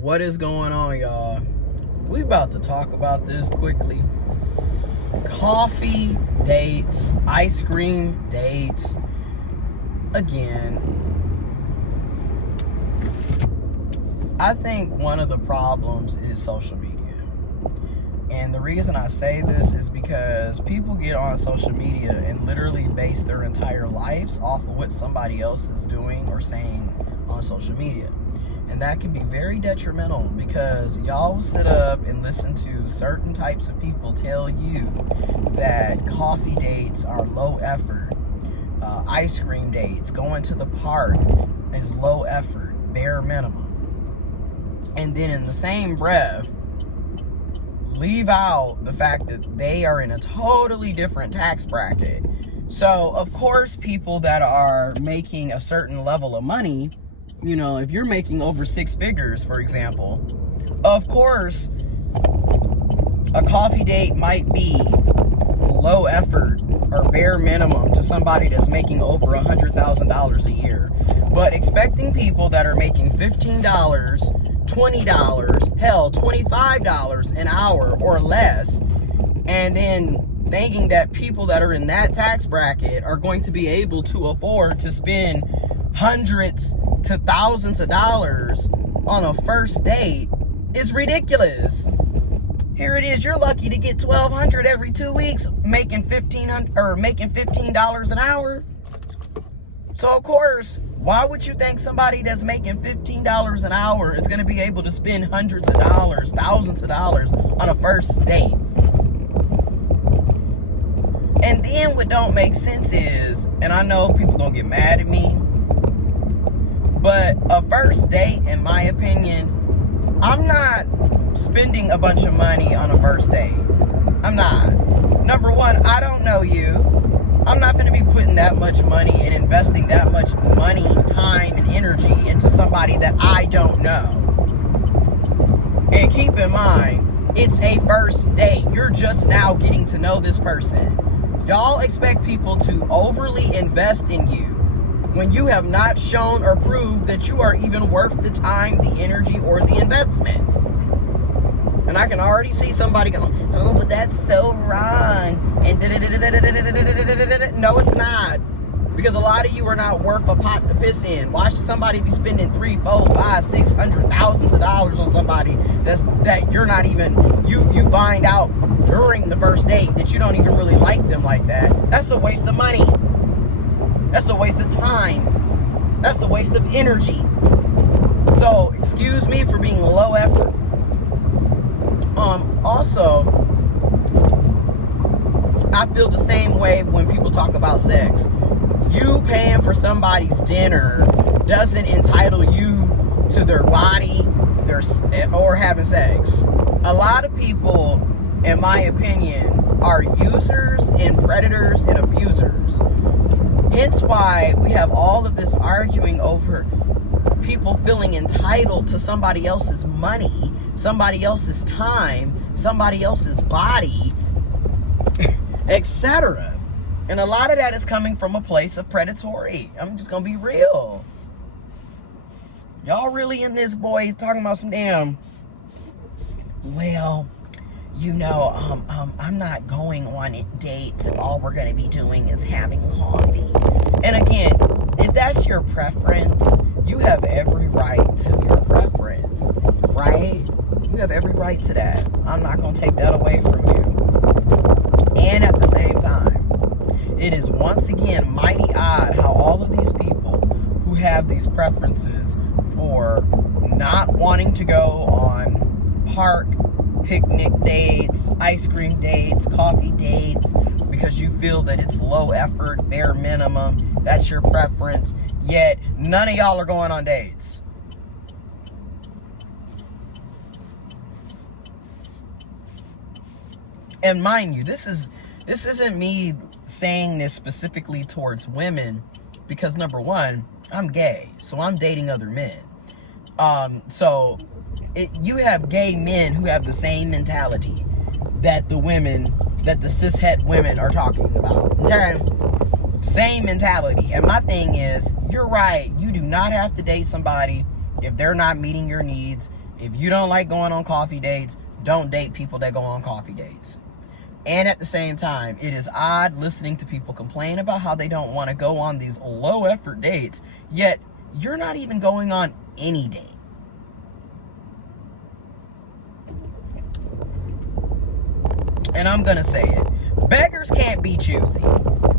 What is going on, y'all? We about to talk about this quickly. Coffee dates, ice cream dates. Again, I think one of the problems is social media. And the reason I say this is because people get on social media and literally base their entire lives off of what somebody else is doing or saying on social media. And that can be very detrimental because y'all will sit up and listen to certain types of people tell you that coffee dates are low effort, ice cream dates, going to the park is low effort, bare minimum. And then in the same breath, leave out the fact that they are in a totally different tax bracket. So, of course, people that are making a certain level of money, you know, if you're making over 6 figures, for example, of course, a coffee date might be low effort or bare minimum to somebody that's making over $100,000 a year. But expecting people that are making $15, $20, hell, $25 an hour or less, and then thinking that people that are in that tax bracket are going to be able to afford to spend hundreds to thousands of dollars on a first date is ridiculous. Here it is, you're lucky to get $1,200 every 2 weeks, making $15 an hour. So of course, why would you think somebody that's making $15 an hour is going to be able to spend hundreds of dollars, thousands of dollars on a first date? And then what don't make sense is, and I know people gonna get mad at me, but a first date, in my opinion, I'm not spending a bunch of money on a first date. I'm not. Number one, I don't know you. I'm not going to be putting that much money and investing that much money, time, and energy into somebody that I don't know. And keep in mind, it's a first date. You're just now getting to know this person. Y'all expect people to overly invest in you when you have not shown or proved that you are even worth the time, the energy, or the investment. And I can already see somebody going, oh, but that's so wrong. And no, it's not. Because a lot of you are not worth a pot to piss in. Why should somebody be spending $300, $400, $500, $600 thousands of dollars on somebody that you're not even, you find out during the first date that you don't even really like them like that? That's a waste of money. That's a waste of time. That's a waste of energy. So, excuse me for being low effort. Also, I feel the same way when people talk about sex. You paying for somebody's dinner doesn't entitle you to their body, or having sex. A lot of people, in my opinion, are users and predators and abusers. Hence why we have all of this arguing over people feeling entitled to somebody else's money, somebody else's time, somebody else's body, etc. And a lot of that is coming from a place of predatory. I'm just gonna be real. Y'all really in this, boy, talking about some damn, well, you know, I'm not going on dates if all we're going to be doing is having coffee. And again, if that's your preference, you have every right to your preference, right? You have every right to that. I'm not going to take that away from you. And at the same time, it is once again mighty odd how all of these people who have these preferences for not wanting to go on park picnic dates, ice cream dates, coffee dates, because you feel that it's low effort, bare minimum, that's your preference, yet none of y'all are going on dates. And mind you, this isn't me saying this specifically towards women, because number one, I'm gay, so I'm dating other men. You have gay men who have the same mentality that the cishet women are talking about, okay? Same mentality. And my thing is, you're right, you do not have to date somebody if they're not meeting your needs, If you don't like going on coffee dates, don't date people that go on coffee dates. And at the same time, it is odd listening to people complain about how they don't want to go on these low effort dates, yet you're not even going on any date. And I'm gonna say it. Beggars can't be choosy.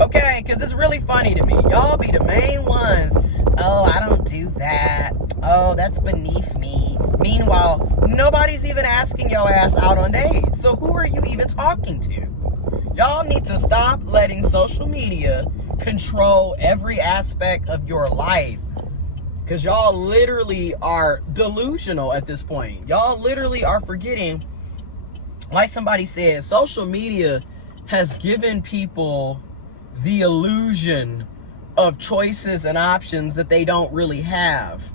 Okay? Because it's really funny to me. Y'all be the main ones. Oh, I don't do that. Oh, that's beneath me. Meanwhile, nobody's even asking your ass out on dates. So who are you even talking to? Y'all need to stop letting social media control every aspect of your life. Because y'all literally are delusional at this point. Y'all literally are forgetting, like somebody said, social media has given people the illusion of choices and options that they don't really have.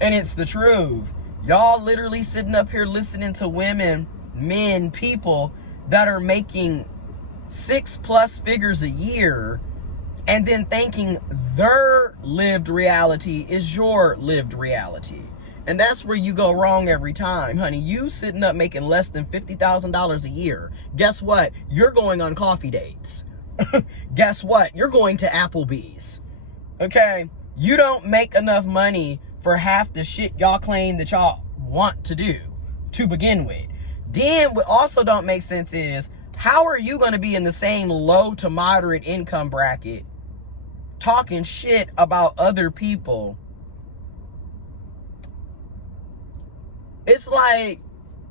And it's the truth. Y'all literally sitting up here listening to women, men, people that are making 6+ figures a year, and then thinking their lived reality is your lived reality. And that's where you go wrong every time, honey. You sitting up making less than $50,000 a year. Guess what? You're going on coffee dates. Guess what? You're going to Applebee's. Okay? You don't make enough money for half the shit y'all claim that y'all want to do to begin with. Then what also don't make sense is, how are you going to be in the same low to moderate income bracket talking shit about other people? It's like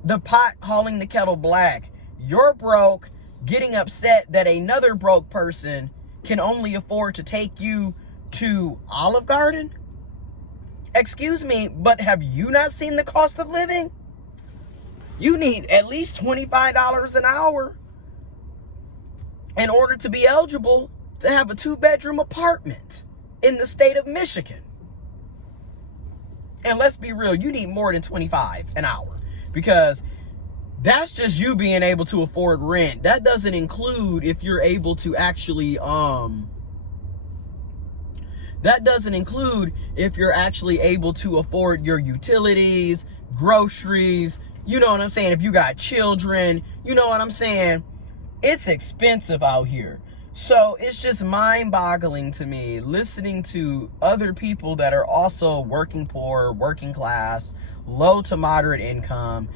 the pot calling the kettle black. You're broke, getting upset that another broke person can only afford to take you to Olive Garden? Excuse me, but have you not seen the cost of living? You need at least $25 an hour in order to be eligible to have a 2-bedroom apartment in the state of Michigan. And let's be real, you need more than $25 an hour, because that's just you being able to afford rent. That doesn't include if you're able to actually able to afford your utilities, groceries, you know what I'm saying? If you got children, you know what I'm saying? It's expensive out here. So it's just mind-boggling to me listening to other people that are also working poor, working class, low to moderate income,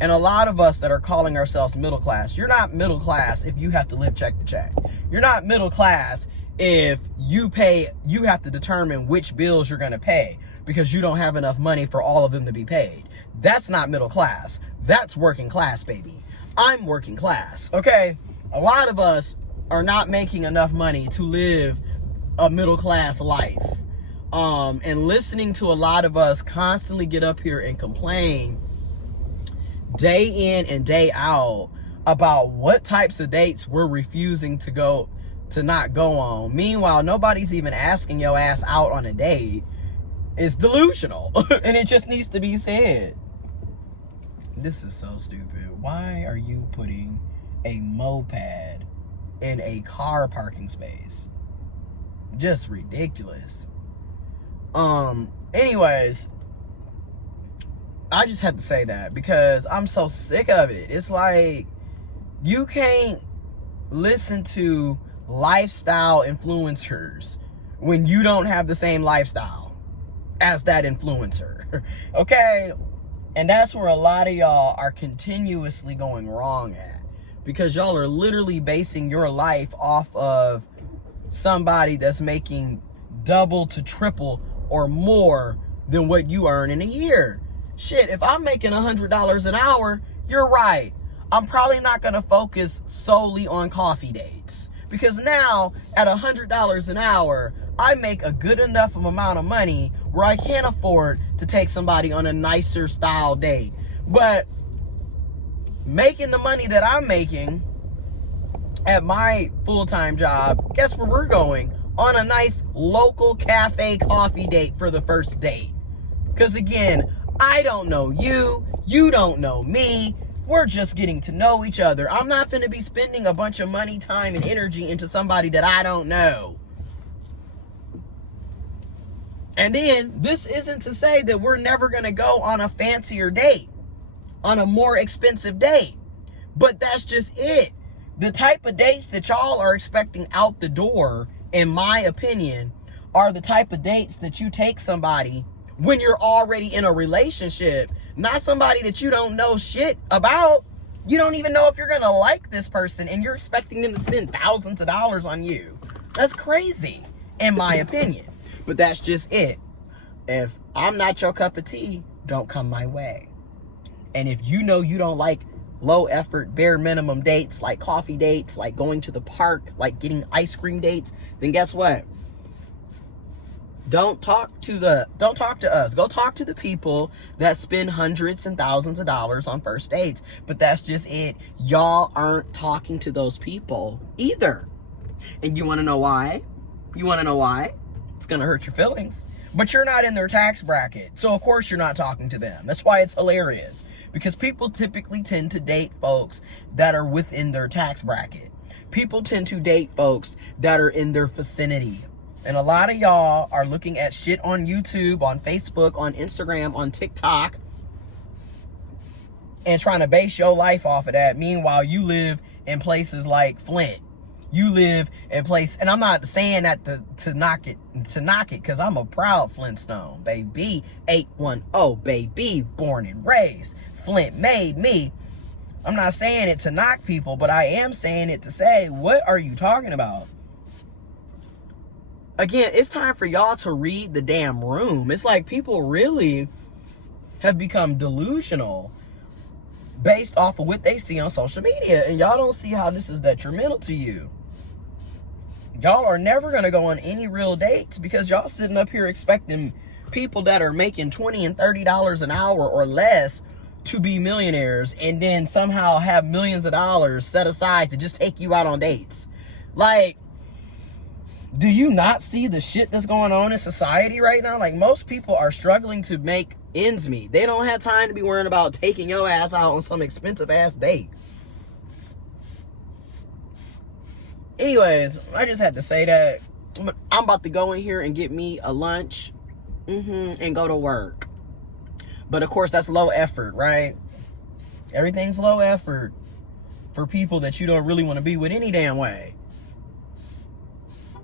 and a lot of us that are calling ourselves middle class. You're not middle class if you have to live check to check. You're not middle class if you have to determine which bills you're going to pay because you don't have enough money for all of them to be paid. That's not middle class. That's working class, baby. I'm working class, okay? A lot of us are not making enough money to live a middle class life. And listening to a lot of us constantly get up here and complain day in and day out about what types of dates we're refusing to not go on. Meanwhile, nobody's even asking your ass out on a date. It's delusional. And it just needs to be said. This is so stupid. Why are you putting a moped in a car parking space? Just ridiculous. Anyways, I just had to say that because I'm so sick of it. It's like, you can't listen to lifestyle influencers when you don't have the same lifestyle as that influencer. Okay? And that's where a lot of y'all are continuously going wrong at. Because y'all are literally basing your life off of somebody that's making double to triple or more than what you earn in a year. Shit, if I'm making $100 an hour, you're right. I'm probably not going to focus solely on coffee dates. Because now, at $100 an hour, I make a good enough amount of money where I can't afford to take somebody on a nicer style date. But making the money that I'm making at my full-time job, guess where we're going? On a nice local cafe coffee date for the first date. Because again, I don't know you, you don't know me, we're just getting to know each other. I'm not going to be spending a bunch of money, time, and energy into somebody that I don't know. And then this isn't to say that we're never going to go on a fancier date, on a more expensive date. But that's just it. The type of dates that y'all are expecting out the door, in my opinion, are the type of dates that you take somebody when you're already in a relationship. Not somebody that you don't know shit about. You don't even know if you're going to like this person, and you're expecting them to spend thousands of dollars on you. That's crazy, in my opinion. But that's just it. If I'm not your cup of tea, don't come my way. And if you know you don't like low effort, bare minimum dates, like coffee dates, like going to the park, like getting ice cream dates, then guess what? Don't talk to us. Go talk to the people that spend hundreds and thousands of dollars on first dates. But that's just it. Y'all aren't talking to those people either. And you want to know why? You want to know why? It's going to hurt your feelings. But you're not in their tax bracket. So, of course, you're not talking to them. That's why it's hilarious. Because people typically tend to date folks that are within their tax bracket. People tend to date folks that are in their vicinity. And a lot of y'all are looking at shit on YouTube, on Facebook, on Instagram, on TikTok, and trying to base your life off of that. Meanwhile, you live in places like Flint. You live in place, and I'm not saying that to knock it, because I'm a proud Flintstone, baby. 810, baby, born and raised. Flint made me. I'm not saying it to knock people, but I am saying it to say, what are you talking about? Again, it's time for y'all to read the damn room. It's like people really have become delusional based off of what they see on social media, and y'all don't see how this is detrimental to you. Y'all are never going to go on any real dates because y'all sitting up here expecting people that are making $20 and $30 an hour or less to be millionaires, and then somehow have millions of dollars set aside to just take you out on dates. Like, do you not see the shit that's going on in society right now? Like, most people are struggling to make ends meet. They don't have time to be worrying about taking your ass out on some expensive ass date. Anyways, I just had to say that. I'm about to go in here and get me a lunch and go to work. But of course, that's low effort, right? Everything's low effort for people that you don't really want to be with any damn way.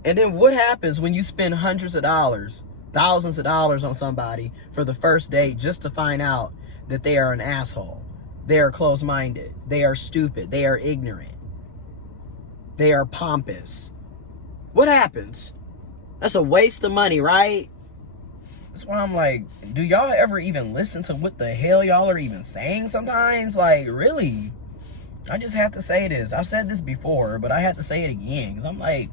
And then what happens when you spend hundreds of dollars, thousands of dollars on somebody for the first date just to find out that they are an asshole? They are closed-minded. They are stupid. They are ignorant. They are pompous. What happens? That's a waste of money, right? That's why I'm like, do y'all ever even listen to what the hell y'all are even saying sometimes? Like, really? I just have to say this. I've said this before, but I have to say it again. Because I'm like,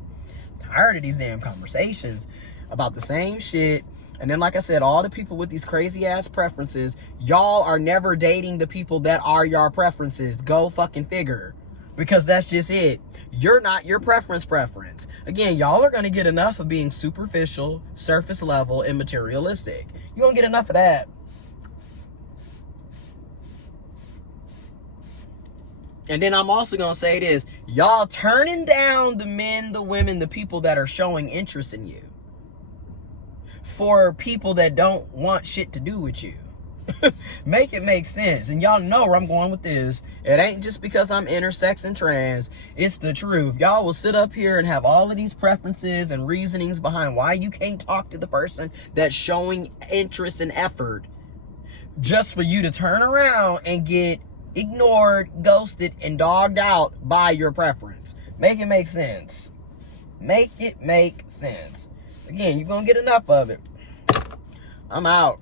tired of these damn conversations about the same shit. And then, like I said, all the people with these crazy ass preferences, y'all are never dating the people that are your preferences. Go fucking figure. Because that's just it. You're not your preference. Again, y'all are going to get enough of being superficial, surface level, and materialistic. You're going to get enough of that. And then I'm also going to say this. Y'all turning down the men, the women, the people that are showing interest in you for people that don't want shit to do with you. Make it make sense. And y'all know where I'm going with this. It ain't just because I'm intersex and trans. It's the truth. Y'all will sit up here and have all of these preferences and reasonings behind why you can't talk to the person that's showing interest and effort, just for you to turn around and get ignored, ghosted, and dogged out by your preference. Make it make sense. Make it make sense. Again, you're gonna get enough of it. I'm out.